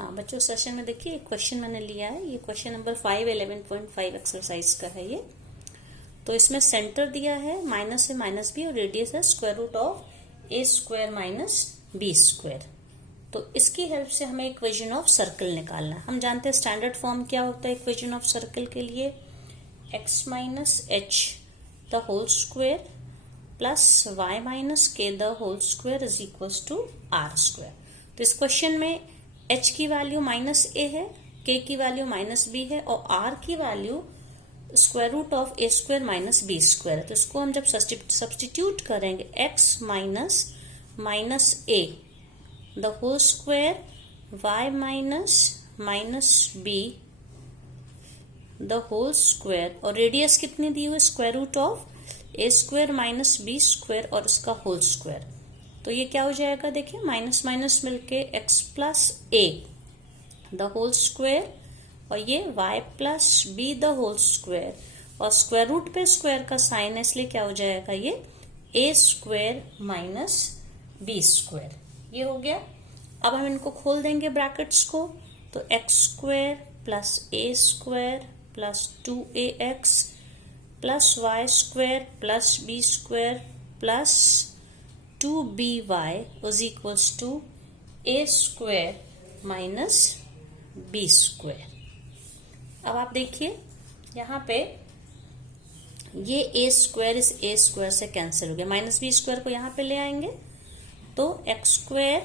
हाँ बच्चों, सेशन में देखिए एक क्वेश्चन मैंने लिया है। ये क्वेश्चन नंबर 5 एक्सरसाइज का है ये। तो इसमें सेंटर दिया है माइनस से माइनस बी और रेडियस है square root of A square minus B square. तो इसकी हेल्प से हमें इक्वेशन ऑफ सर्कल निकालना है। हम जानते हैं स्टैंडर्ड फॉर्म क्या होता है इक्वेशन ऑफ सर्कल के लिए, x minus h the whole square plus y minus k the whole square is equal to r square. तो इस क्वेश्चन में h की वैल्यू माइनस ए है, k की वैल्यू माइनस बी है और r की value square root of A square minus B square है। तो इसको हम जब सब्सटीट्यूट करेंगे x minus minus A the whole square y minus minus B the whole square और रेडियस कितनी दी हुई square root of A square minus B square और इसका होल स्क्वायर। तो ये क्या हो जाएगा, देखिए माइनस माइनस मिलके x plus A the whole square और ये y plus B the whole square और स्क्वायर रूट पे स्क्वायर का साइन है इसलिए क्या हो जाएगा ये a square minus B square. ये हो गया। अब हम इनको खोल देंगे ब्रैकेट्स को, तो x square plus A square plus 2ax plus Y square plus B square plus 2by was equals to a square minus b square। अब आप देखिए यहाँ पे ये a स्क्वायर इस a स्क्वायर से कैंसिल हो गया, माइनस बी स्क्वायर को यहाँ पे ले आएंगे तो x square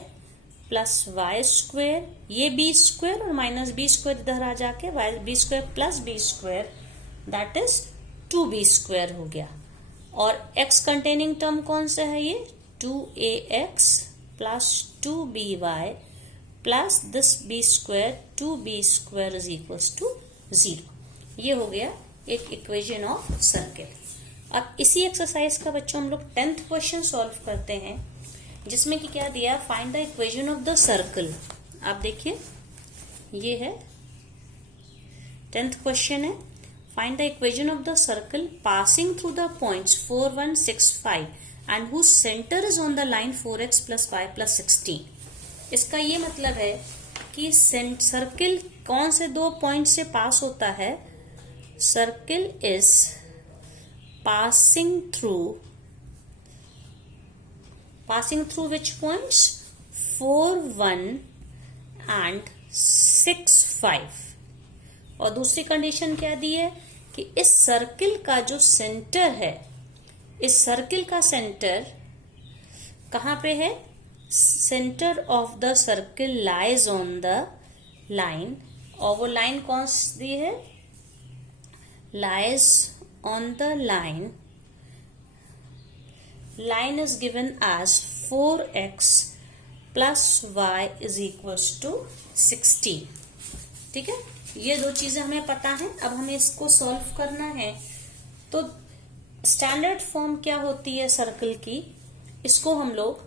plus Y square, ये b स्क्वायर और माइनस बी स्क्वायर इधर आ जाके b square plus B square that is 2b square हो गया। और x कंटेनिंग टर्म कौन सा है, ये 2ax plus 2by plus this b square 2b square is equals to 0। ये हो गया एक इक्वेशन ऑफ सर्कल। अब इसी एक्सरसाइज का बच्चों हम लोग 10th क्वेश्चन सॉल्व करते हैं जिसमें कि क्या दिया, find the equation of the circle. आप देखिए ये है 10th क्वेश्चन है, find the equation of the circle passing through the points 4, 1, 6, 5 and whose center is on the line 4x plus 5 plus 16। इसका ये मतलब है कि सर्किल कौन से दो पॉइंट से पास होता है, circle is passing through which points 4, 1 and 6, 5। और दूसरी कंडीशन क्या दी है कि इस सर्किल का जो सेंटर है, इस सर्किल का सेंटर कहाँ पे है, centre of the circle lies on the line, और वो लाइन कौन सी है, lies on the line is given as 4x plus y is equals to 16। ठीक है, ये दो चीजें हमें पता है। अब हमें इसको सॉल्व करना है। तो स्टैंडर्ड फॉर्म क्या होती है सर्कल की, इसको हम लोग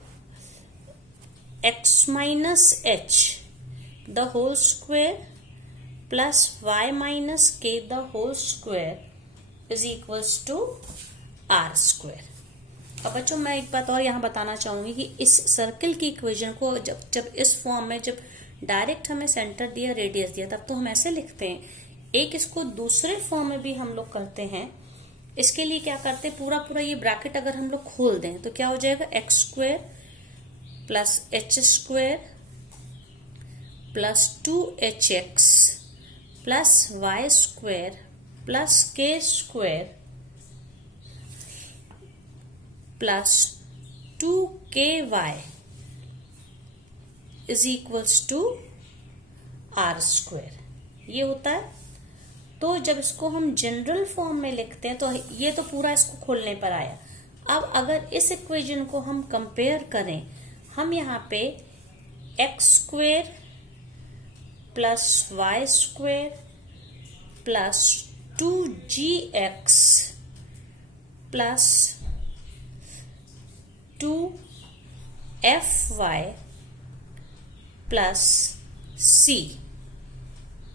x minus h the whole square plus y minus k the whole square is equals to r square. अब बच्चों मैं एक बात और यहाँ बताना चाहूंगी कि इस सर्कल की इक्वेशन को जब इस फॉर्म में जब डायरेक्ट हमें सेंटर दिया रेडियस दिया तब तो हम ऐसे लिखते हैं, एक इसको दूसरे फॉर्म में भी हम लोग करते हैं। इसके लिए क्या करते हैं, पूरा ये ब्रैकेट अगर हम लोग खोल दें तो क्या हो जाएगा, x square plus h square plus 2hx plus Y square plus k square plus 2ky is equals to r square. ये होता है। तो जब इसको हम जनरल फॉर्म में लिखते हैं तो ये तो पूरा इसको खोलने पर आया। अब अगर इस इक्वेशन को हम कंपेयर करें, हम यहाँ पे x square plus Y square plus 2gx plus 2fy plus c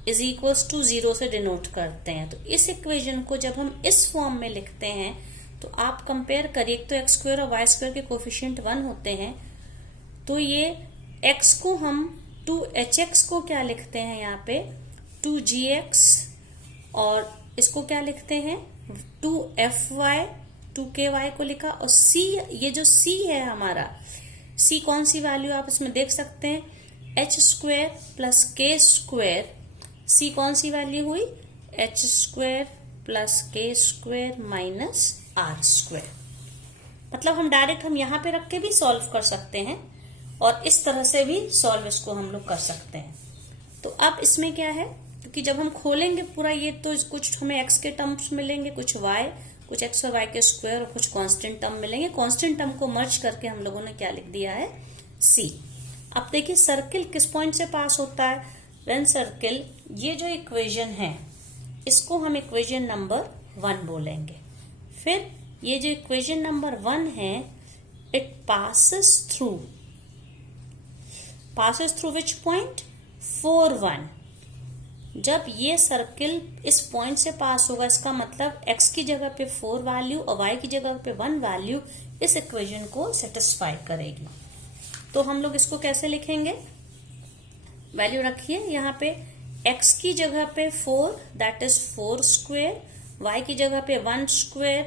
is equals to 0 से डिनोट करते हैं। तो इस इक्वेशन को जब हम इस फॉर्म में लिखते हैं तो आप कंपेयर करिए, तो एक्स स्क्वायर और वाई स्क्वायर के कोफिशिएंट 1 होते हैं, तो ये x को हम 2hx को क्या लिखते हैं यहाँ पे 2gx, और इसको क्या लिखते हैं 2fy, 2ky को लिखा, और c, ये जो c है हमारा, c कौन सी वैल्यू आप इसमें देख सकते हैं h square plus k square, c कौन सी वैल्यू हुई h square plus k square minus r square. मतलब हम डायरेक्ट हम यहाँ पे रख के भी सॉल्व कर सकते हैं और इस तरह से भी सॉल्व इसको हम लोग कर सकते हैं। तो अब इसमें क्या है, क्योंकि जब हम खोलेंगे पूरा ये तो कुछ हमें x के टर्म्स मिलेंगे, कुछ y, कुछ x और y के स्क्वायर और कुछ कांस्टेंट टर्म मिलेंगे। कांस्टेंट टर्म को मर्ज करके हम लोगों ने क्या लिख दिया है c। अब देखिए सर्किल किस पॉइंट से पास होता है, व्हेन सर्किल, ये जो इक्वेशन है इसको हम इक्वेशन नंबर 1 बोलेंगे। फिर ये जो इक्वेशन नंबर 1 है, it passes through which point 4 1। जब ये सर्किल इस पॉइंट से पास होगा, इसका मतलब x की जगह पे 4 वैल्यू और y की जगह पे 1 वैल्यू इस इक्वेशन को सेटिस्फाई करेगी। तो हम लोग इसको कैसे लिखेंगे, वैल्यू रखिए यहाँ पे x की जगह पे 4 दैट इज 4 स्क्वेयर, y की जगह पे 1 square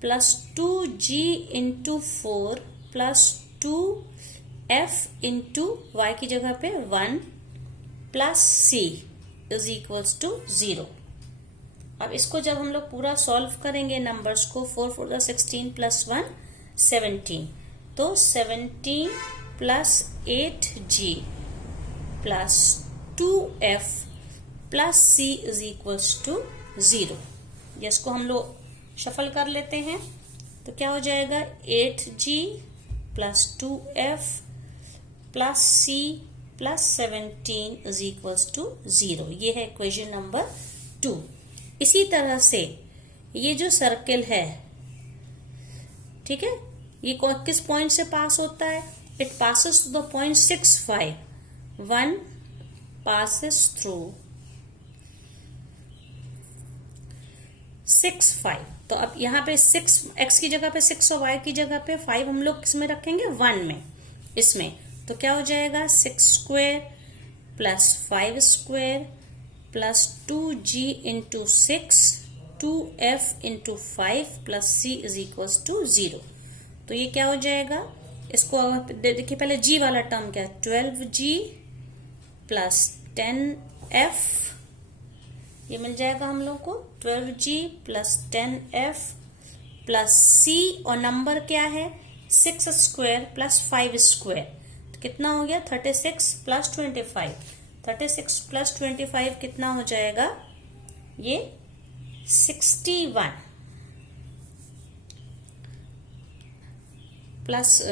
plus 2g into 4 plus 2f into y की जगह पे 1 plus c is equals to 0। अब इसको जब हम लोग पूरा सॉल्व करेंगे नंबर्स को, 4 4 16 प्लस 1 17, तो 17 plus 8g plus 2f plus c is equals to 0। इसको हम लोग शफल कर लेते हैं तो क्या हो जाएगा 8g plus 2f plus c plus 17 is equals to 0। ये है इक्वेशन नंबर 2। इसी तरह से ये जो सर्किल है, ठीक है, ये किस पॉइंट से पास होता है, it passes through the point 6 5, 1 passes through 6 5। तो अब यहाँ पे 6 x की जगह पे 6 और y की जगह पे 5 हम लोग किसमें रखेंगे 1 में, इसमें। तो क्या हो जाएगा 6 square plus 5 square plus 2g into 6 2f into 5 plus c is equals to 0। तो ये क्या हो जाएगा, इसको देखिए पहले g वाला टर्म क्या है 12g प्लस 10f, ये मिल जाएगा हम लोग को 12g plus 10f plus c, और नंबर क्या है 6 स्क्वायर प्लस 5 स्क्वायर, तो कितना हो गया 36 प्लस 25, 36 प्लस 25 कितना हो जाएगा ये 61 प्लस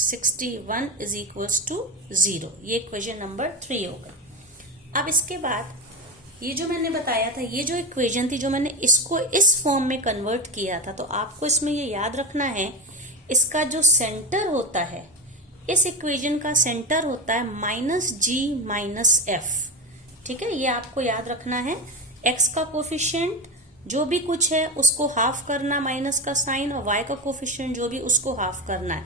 61 इज इक्वल्स टू 0। ये क्वेश्चन नंबर 3 होगा। अब इसके बाद ये जो मैंने बताया था, ये जो इक्वेशन थी, जो मैंने इसको इस फॉर्म में कन्वर्ट किया था, तो आपको इसमें ये याद रखना है इसका जो सेंटर होता है, इस इक्वेशन का सेंटर होता है माइनस जी माइनस एफ। ठीक है, ये आपको याद रखना है। एक्स का कोफिशिएंट जो भी कुछ है उसको हाफ करना माइनस का साइन, और वाई का कोफिशिएंट जो भी उसको हाफ करना है।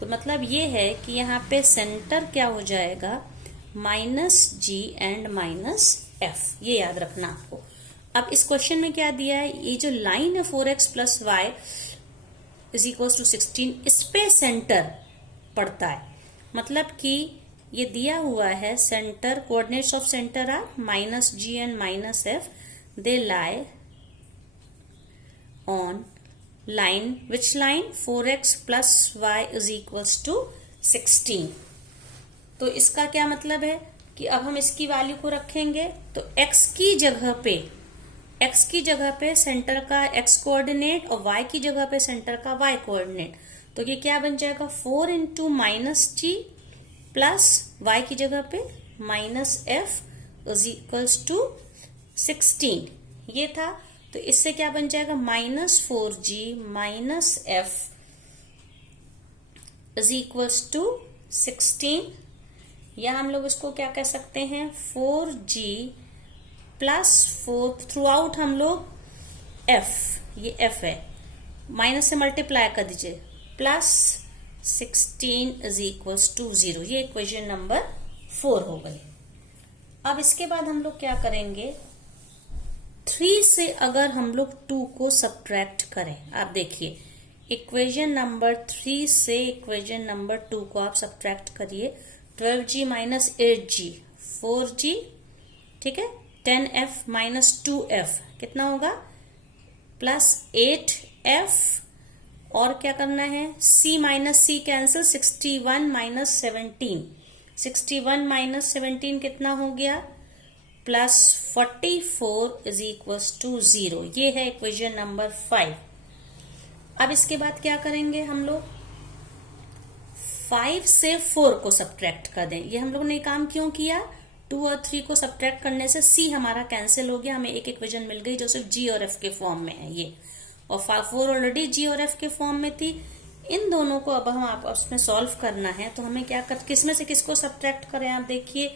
तो मतलब ये है कि यहाँ पे सेंटर क्या हो जाएगा minus g and minus f, ये याद रखना आपको। अब इस क्वेश्चन में क्या दिया है, ये जो लाइन है 4x plus y is equals to 16, इस पे सेंटर पड़ता है। मतलब कि ये दिया हुआ है centre, coordinates of centre are minus g and minus f, they lie on line, which line 4x plus y is equals to 16। तो इसका क्या मतलब है कि अब हम इसकी वैल्यू को रखेंगे तो x की जगह पे सेंटर का x कोऑर्डिनेट और y की जगह पे सेंटर का y कोऑर्डिनेट। तो ये क्या बन जाएगा 4 into minus g plus y की जगह पे minus f is equals to 16, ये था। तो इससे क्या बन जाएगा minus 4g minus f is equals to 16, या हम लोग इसको क्या कह सकते हैं 4g प्लस 4, थ्रू आउट हम लोग f, ये f है, माइनस से मल्टीप्लाई कर दीजिए, प्लस 16 इज इक्वल्स टू 0। ये इक्वेशन नंबर 4 हो गई। अब इसके बाद हम लोग क्या करेंगे, 3 से अगर हम लोग 2 को सब्ट्रैक्ट करें, आप देखिए इक्वेशन नंबर 3 से इक्वेशन नंबर 2 को आप सब्ट्रैक्ट करिए। 12g माइनस 8g 4g, ठीक है, 10f माइनस 2f कितना होगा, प्लस 8f, और क्या करना है, c minus c cancel, 61 minus 17, 61 minus 17 कितना हो गया, प्लस 44 इज इक्वल्स टू 0। ये है इक्वेशन नंबर 5। अब इसके बाद क्या करेंगे हम लोग, 5 से 4 को सब्ट्रैक्ट कर दें। ये हम लोग ने काम क्यों किया, 2 और 3 को सब्ट्रैक्ट करने से c हमारा कैंसिल हो गया, हमें एक इक्वेशन मिल गई जो सिर्फ g और f के फॉर्म में है ये, और 4 ऑलरेडी g और f के फॉर्म में थी। इन दोनों को अब हम आपस में सॉल्व करना है, तो हमें क्या कर, किस में से किसको सब्ट्रैक्ट करें, आप देखिए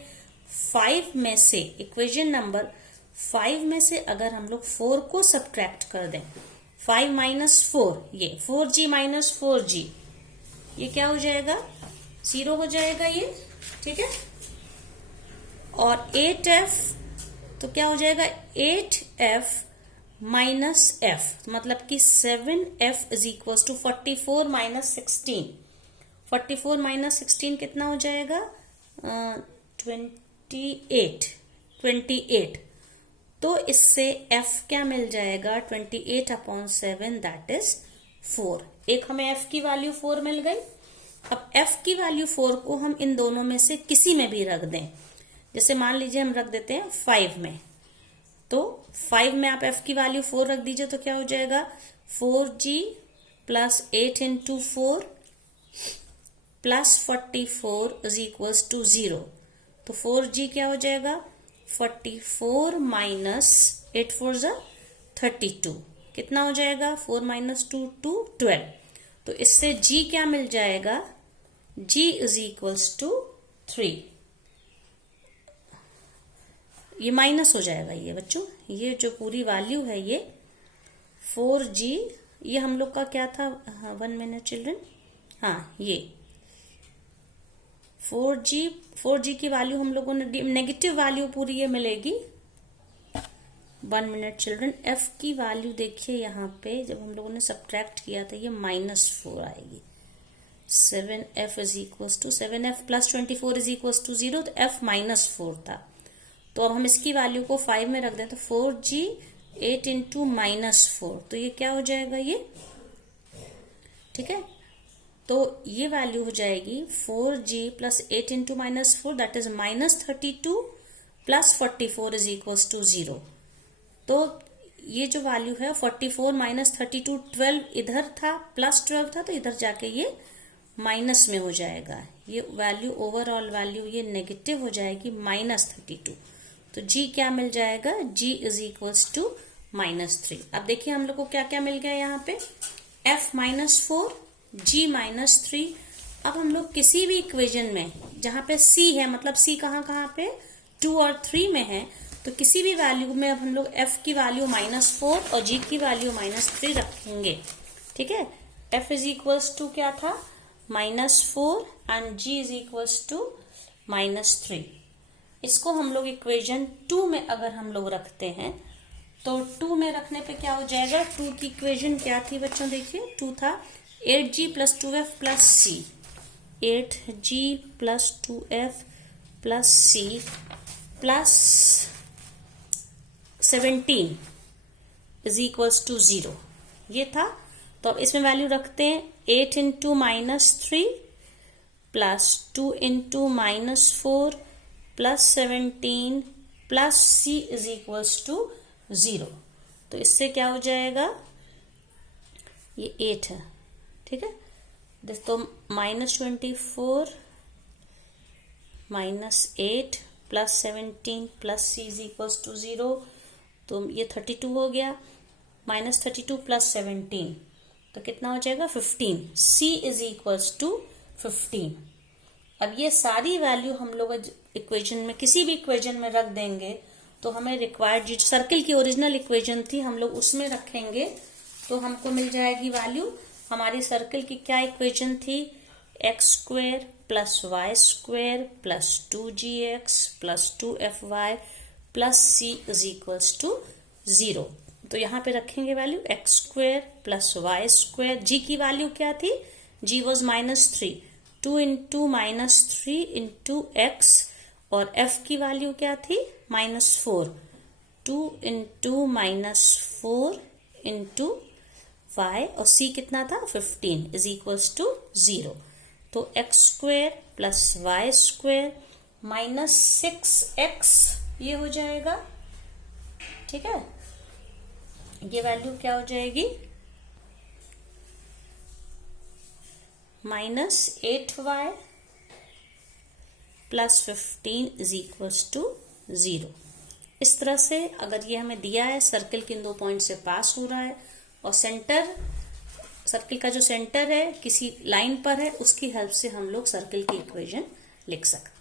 5 में से, इक्वेशन नंबर 5 में से अगर हम लोग 4 को सब्ट्रैक्ट कर दें, 5 माइनस 4, ये 4g माइनस 4g, ये क्या हो जाएगा, 0 हो जाएगा ये, ठीक है। और 8f, तो क्या हो जाएगा, 8f माइनस f, मतलब कि 7f is equal to 44 minus 16, 44 minus 16 कितना हो जाएगा, 28। तो इससे f क्या मिल जाएगा, 28/7 दैट इज 4। एक हमें f की वैल्यू 4 मिल गई। अब f की वैल्यू 4 को हम इन दोनों में से किसी में भी रख दें, जैसे मान लीजिए हम रख देते हैं 5 में, तो 5 में आप f की वैल्यू 4 रख दीजिए, तो क्या हो जाएगा, 4g plus 8 into 4 plus 44 is equals to 0। तो 4g क्या हो जाएगा, 44 माइनस 8 4 जा 32, कितना हो जाएगा, 4 माइनस 2 2 12। तो इससे g क्या मिल जाएगा, g इज इक्वल्स टू 3। ये माइनस हो जाएगा ये बच्चों, ये जो पूरी वैल्यू है ये 4g, ये हम लोग का क्या था, 1 मिनट चिल्ड्रन, हाँ ये 4g की वैल्यू हम लोगों ने नेगेटिव वैल्यू पूरी ये मिलेगी। 1 मिनट चिल्ड्रन, f की वैल्यू देखिए यहाँ पे जब हम लोगों ने सब्ट्रैक्ट किया था ये -4 आएगी। 7f is equals to 7f plus 24 is equals to 0, तो f -4 था। तो अब हम इसकी वैल्यू को 5 में रख दें, तो 4g 8 इंटू -4, तो ये क्या हो जाएगा ये, ठीक है। तो ये वैल्यू हो जाएगी 4g plus 8 into -4 that is -32 plus 44 is equals to 0। तो ये जो वैल्यू है 44 माइनस 32, 12 इधर था प्लस 12 था, तो इधर जाके ये माइनस में हो जाएगा। ये वैल्यू ओवरऑल वैल्यू ये नेगेटिव हो जाएगी -32। तो g क्या मिल जाएगा, g इज इक्वल्स टू -3। अब देखिए हम लोग को क्या क्या मिल गया यहाँ पे, f -4, g -3। अब हम लोग किसी भी इक्वेशन में जहाँ पे c है, मतलब c कहाँ पे 2 और 3 में है, तो किसी भी वैल्यू में अब हम लोग f की वैल्यू -4 और g की वैल्यू -3 रखेंगे, ठीक है। f इज इक्वल्स टू क्या था, -4 and g is equals to -3। इसको हम लोग इक्वेशन 2 में अगर हम लोग रखते हैं, तो 2 में रखने पे क्या हो जाएगा, 2 की इक्वेशन क्या थी बच्चों, देखिए 2 था 8g plus 2f plus c, 8g plus 2f plus c plus 17 is equals to 0, ये था। तो अब इसमें वैल्यू रखते हैं, 8 into -3 plus 2 into -4 plus 17 plus c is equals to 0। तो इससे क्या हो जाएगा, ये 8 है, ठीक है। तो -24 -8 plus 17 plus c is equals to 0, तो ये 32 हो गया। -32 प्लस 17 तो कितना हो जाएगा, 15। c is equals to 15। अब ये सारी वैल्यू हम लोग इक्वेशन में, किसी भी इक्वेशन में रख देंगे, तो हमें रिक्वायर्ड जो सर्किल की ओरिजिनल इक्वेशन थी हम लोग उसमें रखेंगे, तो हमको मिल जाएगी वैल्यू। हमारी सर्किल की क्या इक्वेशन थी, x² plus y square plus 2gx plus 2fy plus c is equals to 0। तो यहाँ पे रखेंगे value x square plus y square. जी की वैल्यू क्या थी? जी वॉज -3, 2 इंटू -3 इंटू एक्स, और f की वैल्यू क्या थी? -4, 2 इंटू -4 इंटू y, और c कितना था? 15 इज इक्वल्स टू 0। तो x square plus y square -6x ये हो जाएगा, ठीक है। ये वैल्यू क्या हो जाएगी? -8y plus 15 is equals to 0। इस तरह से अगर ये हमें दिया है सर्किल के इन दो पॉइंट से पास हो रहा है और सेंटर, सर्किल का जो सेंटर है किसी लाइन पर है, उसकी हेल्प से हम लोग सर्किल की इक्वेशन लिख सकते हैं।